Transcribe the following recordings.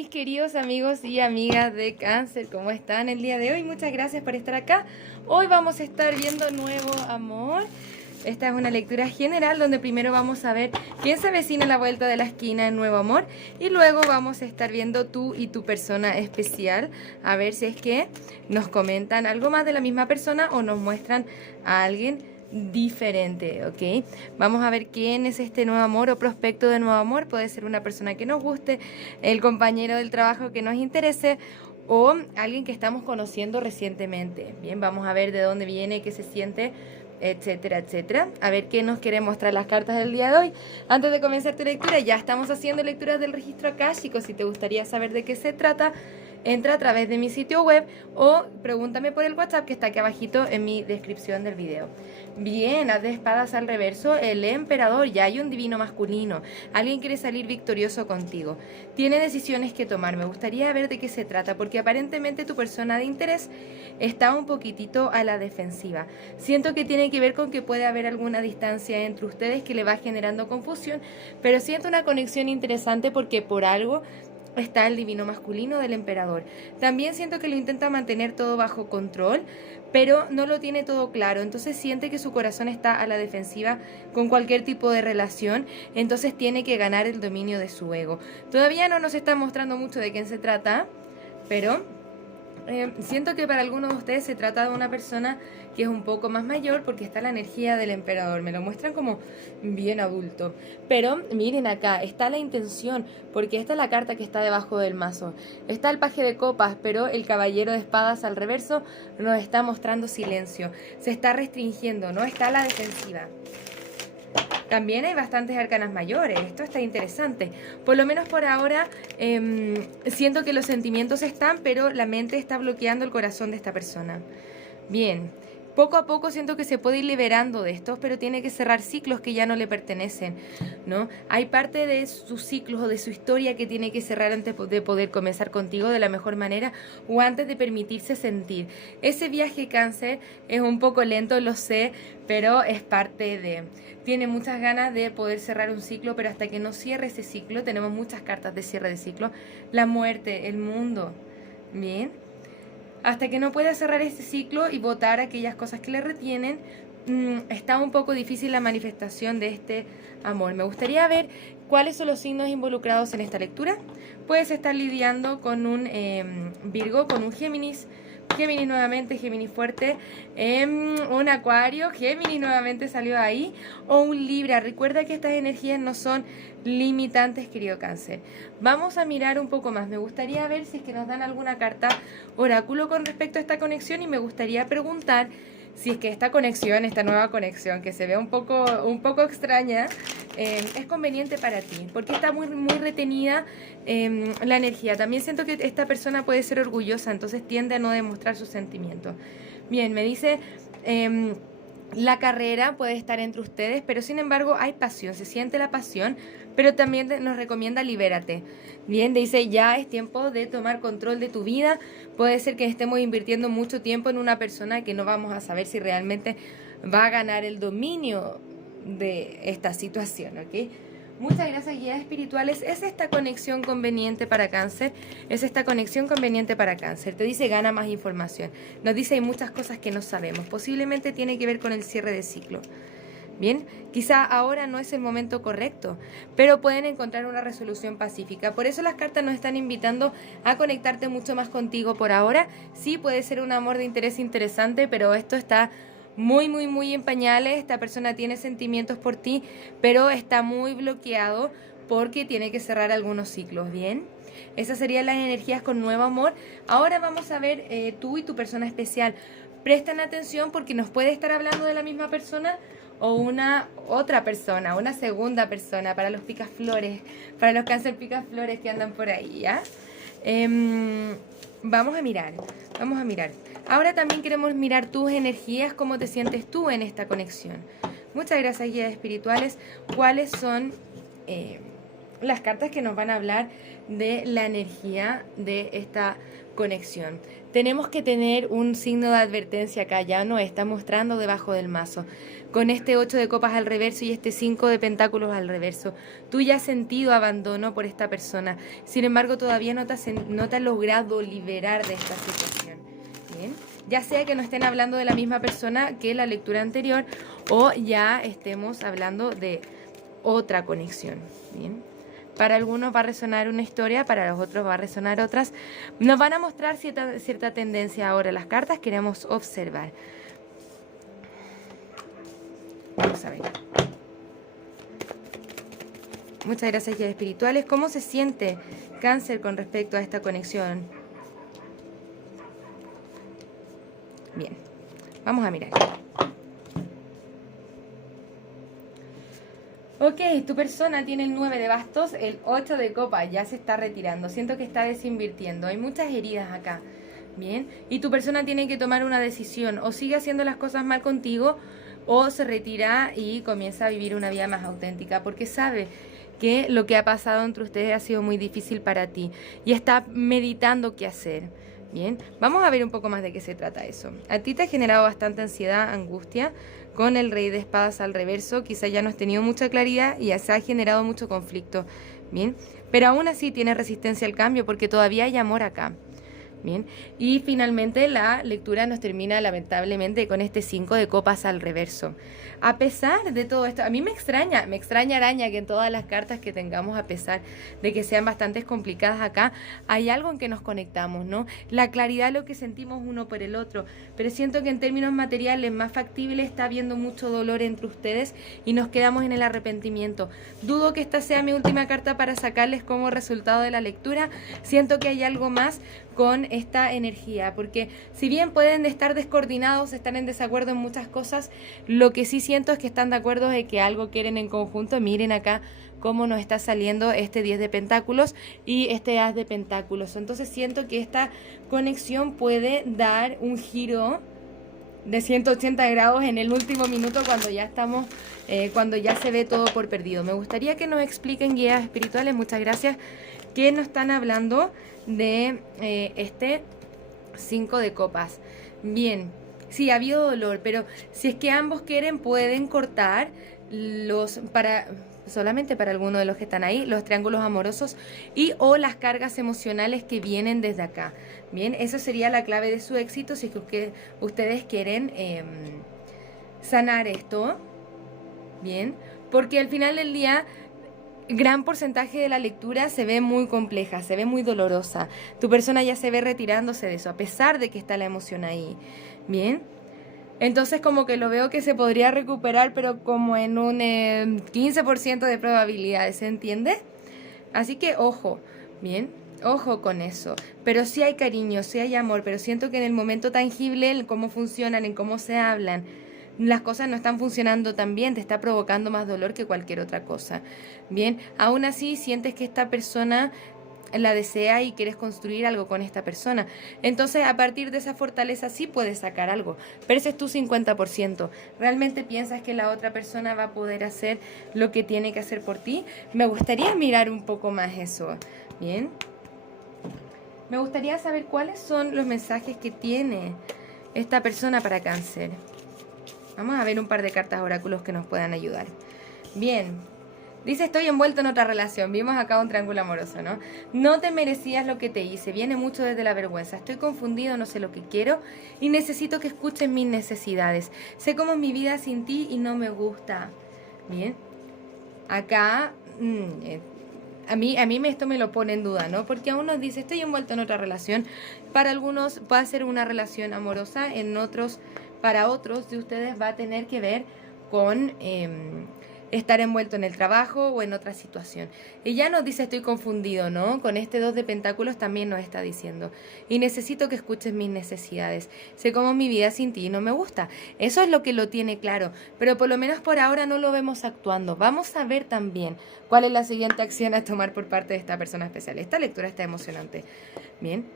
mis queridos amigos y amigas de Cáncer, ¿cómo están el día de hoy? Muchas gracias por estar acá. Hoy vamos a estar viendo Nuevo Amor. Esta es una lectura general donde primero vamos a ver quién se avecina a la vuelta de la esquina en Nuevo Amor y luego vamos a estar viendo tú y tu persona especial, a ver si es que nos comentan algo más de la misma persona o nos muestran a alguien diferente, ¿ok? Vamos a ver quién es este nuevo amor o prospecto de nuevo amor. Puede ser una persona que nos guste, el compañero del trabajo que nos interese o alguien que estamos conociendo recientemente. Bien, vamos a ver de dónde viene, qué se siente, etcétera, etcétera. A ver qué nos quieren mostrar las cartas del día de hoy. Antes de comenzar tu lectura, ya estamos haciendo lecturas del registro akáshico. Si te gustaría saber de qué se trata, entra a través de mi sitio web o pregúntame por el WhatsApp que está aquí abajito en mi descripción del video. Bien, haz de espadas al reverso, el emperador, ya hay un divino masculino. Alguien quiere salir victorioso contigo. Tiene decisiones que tomar. Me gustaría ver de qué se trata, porque aparentemente tu persona de interés está un poquitito a la defensiva. Siento que tiene que ver con que puede haber alguna distancia entre ustedes que le va generando confusión, pero siento una conexión interesante porque por algo está el divino masculino del emperador. También siento que lo intenta mantener todo bajo control, pero no lo tiene todo claro. Entonces siente que su corazón está a la defensiva con cualquier tipo de relación. Entonces tiene que ganar el dominio de su ego. Todavía no nos está mostrando mucho de quién se trata, pero siento que para algunos de ustedes se trata de una persona que es un poco más mayor porque está la energía del emperador. Me lo muestran como bien adulto. Pero miren acá, está la intención, porque esta es la carta que está debajo del mazo. Está el paje de copas, pero el caballero de espadas al reverso nos está mostrando silencio. Se está restringiendo, no está a la defensiva. También hay bastantes arcanas mayores, esto está interesante. Por lo menos por ahora siento que los sentimientos están, pero la mente está bloqueando el corazón de esta persona. Bien, poco a poco siento que se puede ir liberando de estos, pero tiene que cerrar ciclos que ya no le pertenecen, ¿no? Hay parte de sus ciclos o de su historia que tiene que cerrar antes de poder comenzar contigo de la mejor manera o antes de permitirse sentir. Ese viaje Cáncer es un poco lento, lo sé, pero es parte de... Tiene muchas ganas de poder cerrar un ciclo, pero hasta que no cierre ese ciclo, tenemos muchas cartas de cierre de ciclo, la muerte, el mundo, ¿bien? Hasta que no pueda cerrar ese ciclo y botar aquellas cosas que le retienen, está un poco difícil la manifestación de este amor. Me gustaría ver cuáles son los signos involucrados en esta lectura. Puedes estar lidiando con un Virgo, con un Géminis nuevamente, Géminis fuerte, un Acuario, Géminis nuevamente salió ahí, o un Libra. Recuerda que estas energías no son limitantes, querido Cáncer. Vamos a mirar un poco más. Me gustaría ver si es que nos dan alguna carta oráculo con respecto a esta conexión y me gustaría preguntar si es que esta conexión, esta nueva conexión que se ve un poco extraña, es conveniente para ti, porque está muy retenida la energía. También siento que esta persona puede ser orgullosa, entonces tiende a no demostrar sus sentimientos. Bien, me dice... la carrera puede estar entre ustedes, pero sin embargo hay pasión, se siente la pasión, pero también nos recomienda libérate. Bien, dice ya es tiempo de tomar control de tu vida. Puede ser que estemos invirtiendo mucho tiempo en una persona que no vamos a saber si realmente va a ganar el dominio de esta situación, ¿ok? Muchas gracias, guías espirituales. ¿Es esta conexión conveniente para Cáncer? Es esta conexión conveniente para Cáncer. Te dice gana más información. Nos dice hay muchas cosas que no sabemos. Posiblemente tiene que ver con el cierre de ciclo. Bien, quizá ahora no es el momento correcto, pero pueden encontrar una resolución pacífica. Por eso las cartas nos están invitando a conectarte mucho más contigo por ahora. Sí, puede ser un amor de interés interesante, pero esto está... muy en pañales. Esta persona tiene sentimientos por ti, pero está muy bloqueado porque tiene que cerrar algunos ciclos, ¿bien? Esas serían las energías con nuevo amor. Ahora vamos a ver tú y tu persona especial. Prestan atención porque nos puede estar hablando de la misma persona o una otra persona, una segunda persona para los picaflores, para los Cáncer picaflores que andan por ahí, ¿ya? Vamos a mirar. Ahora también queremos mirar tus energías, cómo te sientes tú en esta conexión. Muchas gracias, guías espirituales. ¿Cuáles son las cartas que nos van a hablar de la energía de esta conexión? tenemos que tener un signo de advertencia acá, ya nos está mostrando debajo del mazo. Con este 8 de copas al reverso y este 5 de pentáculos al reverso. Tú ya has sentido abandono por esta persona, sin embargo todavía no te has logrado liberar de esta situación. Bien, ya sea que no estén hablando de la misma persona que la lectura anterior o ya estemos hablando de otra conexión. Bien. Para algunos va a resonar una historia, para los otros va a resonar otras. Nos van a mostrar cierta tendencia ahora las cartas, queremos observar. Vamos a ver. Muchas gracias, guías espirituales. ¿Cómo se siente Cáncer con respecto a esta conexión? Bien, vamos a mirar. Ok, tu persona tiene el 9 de bastos, el 8 de copas, ya se está retirando. Siento que está desinvirtiendo. Hay muchas heridas acá. Bien, y tu persona tiene que tomar una decisión. O sigue haciendo las cosas mal contigo o se retira y comienza a vivir una vida más auténtica. Porque sabe que lo que ha pasado entre ustedes ha sido muy difícil para ti. Y está meditando qué hacer. Bien, vamos a ver un poco más de qué se trata eso. A ti te ha generado bastante ansiedad, angustia. Con el rey de espadas al reverso, quizá ya no has tenido mucha claridad y ya se ha generado mucho conflicto. Bien, pero aún así tienes resistencia al cambio porque todavía hay amor acá. Bien, y finalmente la lectura nos termina lamentablemente con este 5 de copas al reverso. A pesar de todo esto, a mí me extraña araña que en todas las cartas que tengamos, a pesar de que sean bastante complicadas acá, hay algo en que nos conectamos, ¿no? La claridad, lo que sentimos uno por el otro, pero siento que en términos materiales más factibles está habiendo mucho dolor entre ustedes y nos quedamos en el arrepentimiento. Dudo que esta sea mi última carta para sacarles como resultado de la lectura. Siento que hay algo más con esta energía, porque si bien pueden estar descoordinados, están en desacuerdo en muchas cosas, lo que sí siento es que están de acuerdo de que algo quieren en conjunto. Miren acá cómo nos está saliendo este 10 de pentáculos y este as de pentáculos. Entonces siento que esta conexión puede dar un giro de 180 grados en el último minuto cuando ya estamos, cuando ya se ve todo por perdido. Me gustaría que nos expliquen, guías espirituales, muchas gracias, que nos están hablando de este 5 de copas. Bien, sí, ha habido dolor, pero si es que ambos quieren, pueden cortar solamente para alguno de los que están ahí, los triángulos amorosos y o las cargas emocionales que vienen desde acá. Bien, esa sería la clave de su éxito si es que ustedes quieren sanar esto. Bien, porque al final del día gran porcentaje de la lectura se ve muy compleja, se ve muy dolorosa. Tu persona ya se ve retirándose de eso, a pesar de que está la emoción ahí. Bien, entonces como que lo veo que se podría recuperar, pero como en un 15% de probabilidades, ¿se entiende? Así que ojo, bien, ojo con eso. Pero sí hay cariño, sí hay amor, pero siento que en el momento tangible, en cómo funcionan, en cómo se hablan, las cosas no están funcionando tan bien, te está provocando más dolor que cualquier otra cosa. Bien, aún así sientes que esta persona la desea y quieres construir algo con esta persona. Entonces, a partir de esa fortaleza sí puedes sacar algo, pero ese es tu 50%. ¿Realmente piensas que la otra persona va a poder hacer lo que tiene que hacer por ti? Me gustaría mirar un poco más eso. Bien. Me gustaría saber cuáles son los mensajes que tiene esta persona para Cáncer. Vamos a ver un par de cartas oráculos que nos puedan ayudar. Bien, dice: estoy envuelto en otra relación. Vimos acá un triángulo amoroso, ¿no? No te merecías lo que te hice. Viene mucho desde la vergüenza. Estoy confundido, no sé lo que quiero y necesito que escuches mis necesidades. Sé cómo es mi vida sin ti y no me gusta. Bien, acá a mí esto me lo pone en duda, ¿no? Porque a unos dice: estoy envuelto en otra relación. Para algunos puede ser una relación amorosa, en otros, para otros de ustedes va a tener que ver con estar envuelto en el trabajo o en otra situación. Y ya nos dice: estoy confundido, ¿no? Con este 2 de pentáculos también nos está diciendo: y necesito que escuches mis necesidades. Sé cómo mi vida sin ti no me gusta. Eso es lo que lo tiene claro, pero por lo menos por ahora no lo vemos actuando. Vamos a ver también cuál es la siguiente acción a tomar por parte de esta persona especial. Esta lectura está emocionante. Bien.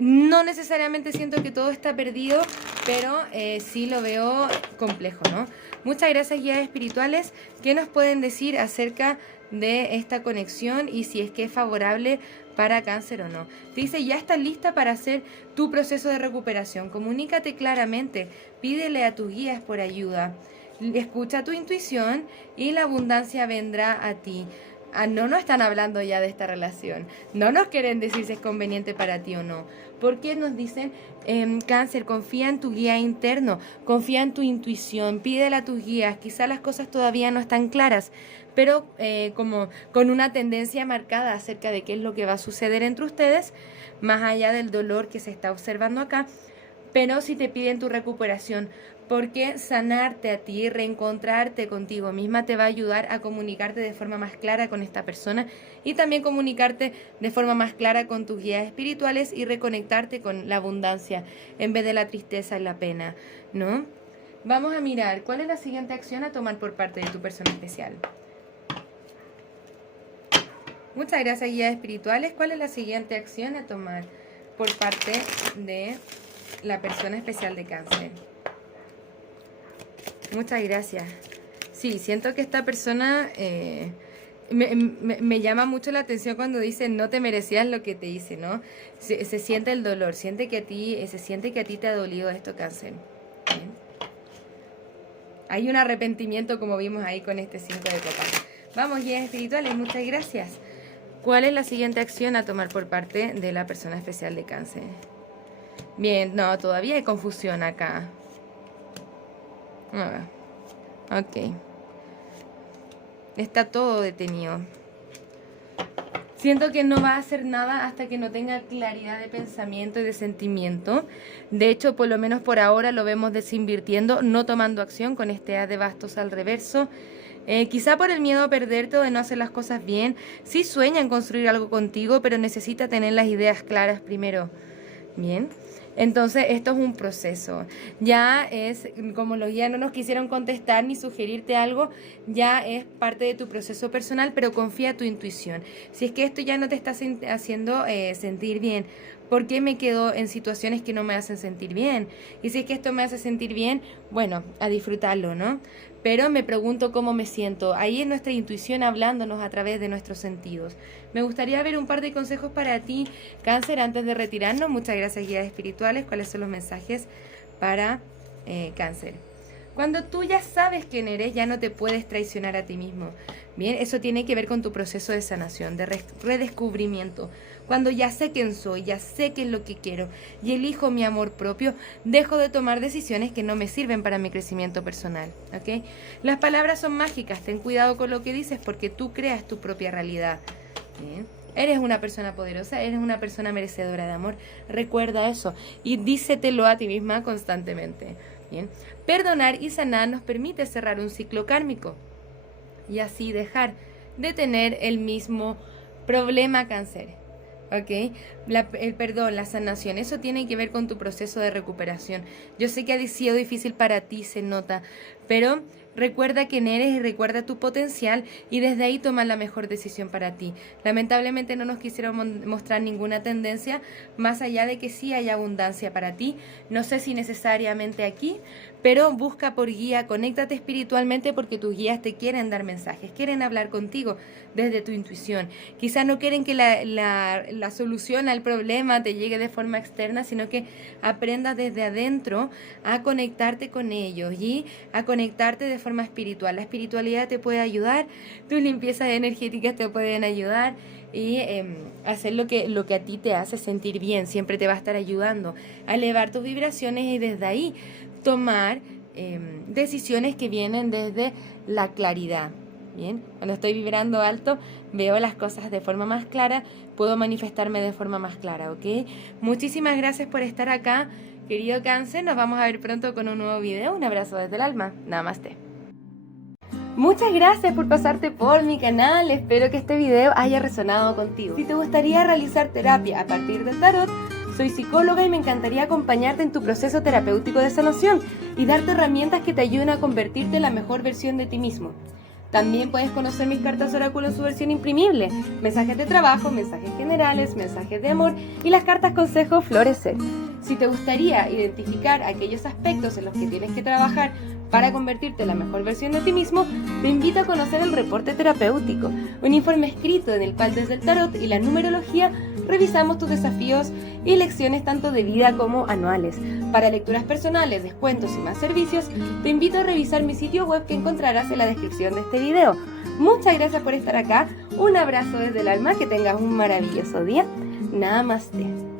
No necesariamente siento que todo está perdido, pero sí lo veo complejo, ¿no? Muchas gracias, guías espirituales. ¿Qué nos pueden decir acerca de esta conexión y si es que es favorable para Cáncer o no. Te dice, ya estás lista para hacer tu proceso de recuperación. Comunícate claramente, pídele a tus guías por ayuda. Escucha tu intuición y la abundancia vendrá a ti. No nos están hablando ya de esta relación. No nos quieren decir si es conveniente para ti o no. Porque nos dicen, Cáncer, confía en tu guía interno, confía en tu intuición, pídele a tus guías. Quizá las cosas todavía no están claras, pero como con una tendencia marcada acerca de qué es lo que va a suceder entre ustedes, más allá del dolor que se está observando acá. Pero si te piden tu recuperación, porque sanarte a ti, reencontrarte contigo misma te va a ayudar a comunicarte de forma más clara con esta persona y también comunicarte de forma más clara con tus guías espirituales y reconectarte con la abundancia en vez de la tristeza y la pena, ¿no? Vamos a mirar cuál es la siguiente acción a tomar por parte de tu persona especial. Muchas gracias, guías espirituales. ¿Cuál es la siguiente acción a tomar por parte de la persona especial de Cáncer? Muchas gracias. Sí, siento que esta persona me llama mucho la atención cuando dice no te merecías lo que te hice, ¿no? Se siente el dolor, se siente que a ti te ha dolido esto, Cáncer. ¿Bien? Hay un arrepentimiento como vimos ahí con este 5 de copas. Vamos, guías espirituales, muchas gracias. ¿Cuál es la siguiente acción a tomar por parte de la persona especial de Cáncer? Bien, no, todavía hay confusión acá. Ok. Está todo detenido. Siento que no va a hacer nada hasta que no tenga claridad de pensamiento y de sentimiento. De hecho, por lo menos por ahora lo vemos desinvirtiendo, no tomando acción con este as de bastos al reverso. Quizá por el miedo a perderte o de no hacer las cosas bien. Sí sueña en construir algo contigo, pero necesita tener las ideas claras primero. Bien. Entonces, esto es un proceso. Ya es, como los guías no nos quisieron contestar ni sugerirte algo, ya es parte de tu proceso personal, pero confía en tu intuición. Si es que esto ya no te está haciendo sentir bien, ¿por qué me quedo en situaciones que no me hacen sentir bien? Y si es que esto me hace sentir bien, bueno, a disfrutarlo, ¿no? Pero me pregunto cómo me siento. Ahí es nuestra intuición hablándonos a través de nuestros sentidos. Me gustaría ver un par de consejos para ti, Cáncer, antes de retirarnos. Muchas gracias, guías espirituales. ¿Cuáles son los mensajes para Cáncer? Cuando tú ya sabes quién eres, ya no te puedes traicionar a ti mismo. Bien, eso tiene que ver con tu proceso de sanación, de redescubrimiento. Cuando ya sé quién soy, ya sé qué es lo que quiero y elijo mi amor propio, dejo de tomar decisiones que no me sirven para mi crecimiento personal, ¿ok? Las palabras son mágicas, ten cuidado con lo que dices porque tú creas tu propia realidad. ¿Bien? Eres una persona poderosa, eres una persona merecedora de amor, recuerda eso y dícetelo a ti misma constantemente. Bien. Perdonar y sanar nos permite cerrar un ciclo kármico y así dejar de tener el mismo problema, Cáncer. ¿Ok? El perdón, la sanación, eso tiene que ver con tu proceso de recuperación. Yo sé que ha sido difícil para ti, se nota, pero recuerda quién eres y recuerda tu potencial y desde ahí toma la mejor decisión para ti. Lamentablemente no nos quisieron mostrar ninguna tendencia más allá de que sí hay abundancia para ti. No sé si necesariamente aquí, pero busca por guía, conéctate espiritualmente porque tus guías te quieren dar mensajes, quieren hablar contigo desde tu intuición. Quizás no quieren que la solución al problema te llegue de forma externa, sino que aprendas desde adentro a conectarte con ellos y a conectarte de forma espiritual. La espiritualidad te puede ayudar, tus limpiezas energéticas te pueden ayudar y hacer lo que a ti te hace sentir bien, siempre te va a estar ayudando a elevar tus vibraciones y desde ahí tomar decisiones que vienen desde la claridad. Bien, cuando estoy vibrando alto, veo las cosas de forma más clara, puedo manifestarme de forma más clara, ¿ok? Muchísimas gracias por estar acá, querido Cáncer. Nos vamos a ver pronto con un nuevo video. Un abrazo desde el alma. Namaste. Muchas gracias por pasarte por mi canal. Espero que este video haya resonado contigo. Si te gustaría realizar terapia a partir del tarot, soy psicóloga y me encantaría acompañarte en tu proceso terapéutico de sanación y darte herramientas que te ayuden a convertirte en la mejor versión de ti mismo. También puedes conocer mis cartas oráculo en su versión imprimible, mensajes de trabajo, mensajes generales, mensajes de amor y las cartas consejo florecer. Si te gustaría identificar aquellos aspectos en los que tienes que trabajar Para convertirte en la mejor versión de ti mismo, te invito a conocer el reporte terapéutico, un informe escrito en el cual desde el tarot y la numerología revisamos tus desafíos y lecciones tanto de vida como anuales. Para lecturas personales, descuentos y más servicios, te invito a revisar mi sitio web que encontrarás en la descripción de este video. Muchas gracias por estar acá, un abrazo desde el alma, que tengas un maravilloso día. Namaste.